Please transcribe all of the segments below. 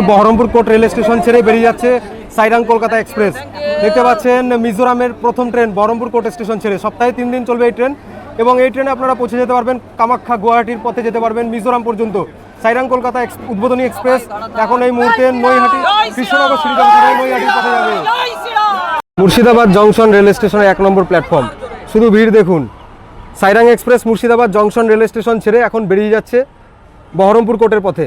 Baharampur court rail station ছেড়ে বেরিয়ে যাচ্ছে সাইরাং কলকাতা এক্সপ্রেস। দেখতে পাচ্ছেন, মিজোরামের প্রথম ট্রেন বহরমপুর কোর্ট স্টেশন ছেড়ে। সপ্তাহে তিন দিন চলবে এই ট্রেন এবং এই ট্রেনে আপনারা পৌঁছে যেতে পারবেন, কামাখ্যা গুয়াহাটির পথে যেতে পারবেন, মিজোরাম পর্যন্ত। সাইরাং কলকাতা উদ্বোধনী এক্সপ্রেস। এখন এই মুহূর্তে নৈহাটি, কৃষ্ণনগর শ্রীরাম নৈহাটির পথে যাবে। মুর্শিদাবাদ জংশন রেল স্টেশনের এক নম্বর প্ল্যাটফর্ম। শুধু ভিড় দেখুন। Sairang express Murshidabad junction rail station ছেড়ে এখন বেরিয়ে যাচ্ছে বহরমপুর কোর্টের পথে।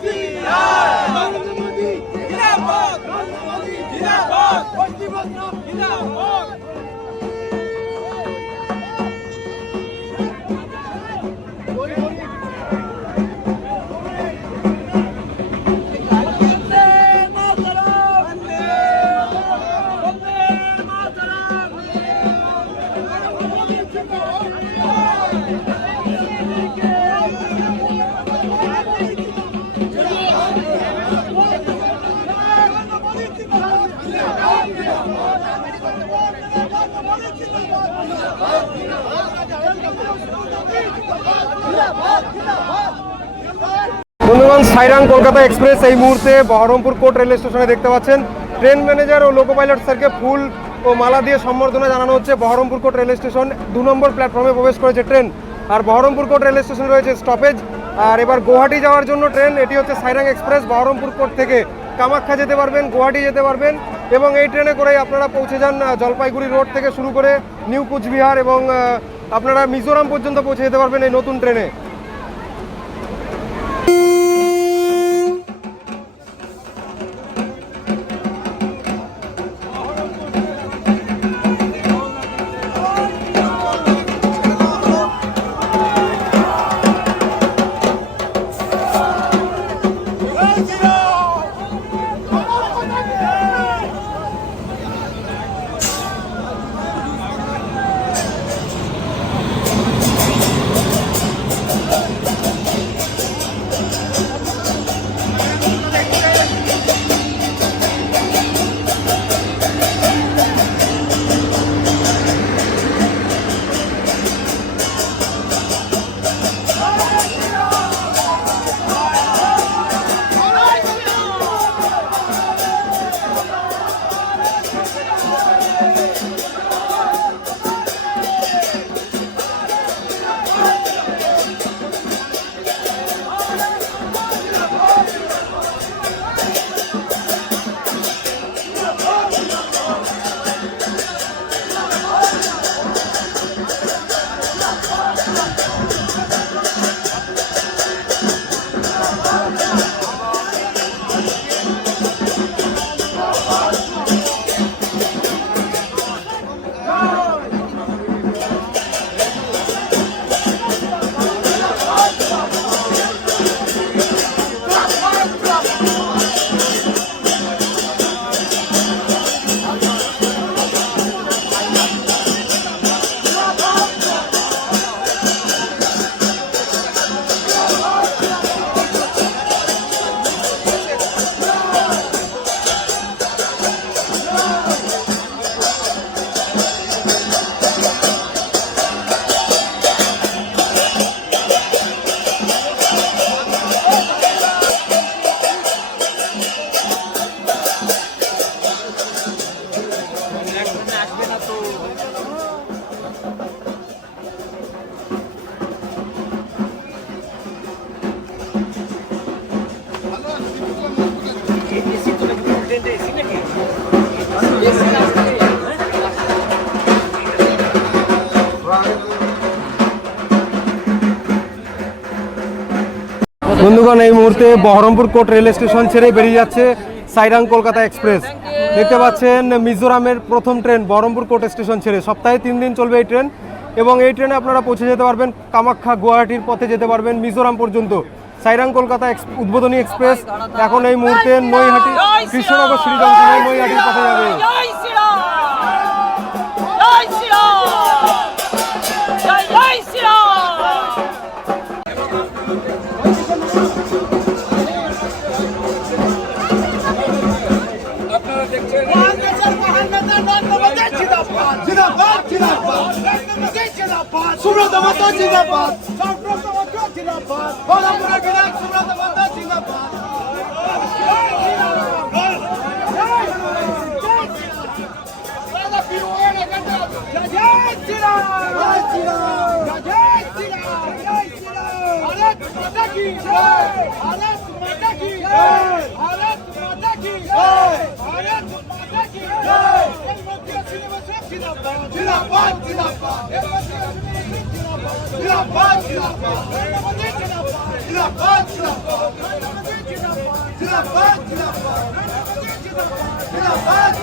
माता সাইরাং কলকাতা এক্সপ্রেস, এই মুহূর্তে বহরমপুর কোর্ট রেল স্টেশনে দেখতে পাচ্ছেন। ট্রেন ম্যানেজার ও লোকো পাইলট স্যারকে ফুল ও মালা দিয়ে সম্বর্ধনা জানানো হচ্ছে বহরমপুর কোর্ট রেল স্টেশন। দু নম্বর প্ল্যাটফর্মে প্রবেশ করেছে ট্রেন। আর বহরমপুর কোর্ট রেল স্টেশনে রয়েছে স্টপেজ। আর এবার গুয়াহাটি যাওয়ার জন্য ট্রেন, এটি হচ্ছে সাইরাং এক্সপ্রেস। বহরমপুর কোর্ট থেকে কামাখ্যা যেতে পারবেন, গুয়াহাটি যেতে পারবেন। এবং এই ট্রেনে করেই আপনারা পৌঁছে যান জলপাইগুড়ি রোড থেকে শুরু করে নিউ কুচবিহার এবং আপনারা মিজোরাম পর্যন্ত পৌঁছে যেতে পারবেন এই নতুন ট্রেনে। বন্ধুগণ, এই মুহূর্তে বহরমপুর কোর্ট রেল স্টেশন ছেড়ে বেরিয়ে যাচ্ছে সাইরাং কলকাতা এক্সপ্রেস। দেখতে পাচ্ছেন মিজোরামের প্রথম ট্রেন বহরমপুর কোর্ট স্টেশন ছেড়ে। সপ্তাহে তিন দিন চলবে এই ট্রেন এবং এই ট্রেনে আপনারা পৌঁছে যেতে পারবেন কামাখ্যা গুয়াহাটির পথে যেতে পারবেন মিজোরাম পর্যন্ত। সাইরাং কলকাতা উদ্বোধনী এক্সপ্রেস। এখন এই মুহূর্তে নৈহাটি কৃষ্ণনগর শ্রী নৈহাটির পথে যাবে। জিন্দাবাদ জিন্দাবাদ জিন্দাবাদ সুব্রত মাতা জিন্দাবাদ সুব্রত মাতা জিন্দাবাদ বলাপুরের বিধায়ক সুব্রত মাতা জিন্দাবাদ জয় শ্রীরাম জয় শ্রীরাম জয় শ্রীরাম জিন্দাবাদ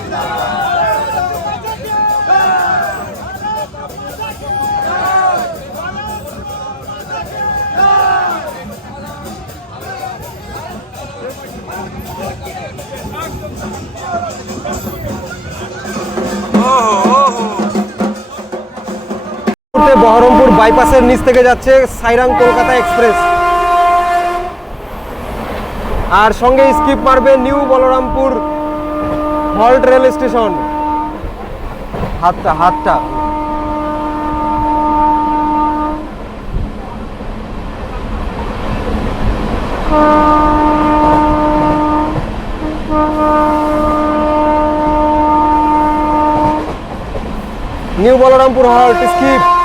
মুহূর্তে বহরমপুর বাইপাসের নিচ থেকে যাচ্ছে সাইরাং কলকাতা এক্সপ্রেস। আর সঙ্গে স্কিপ মারবে new Balarampur halt rail station. হাতটা হাতটা। New Balarampur halt, skip.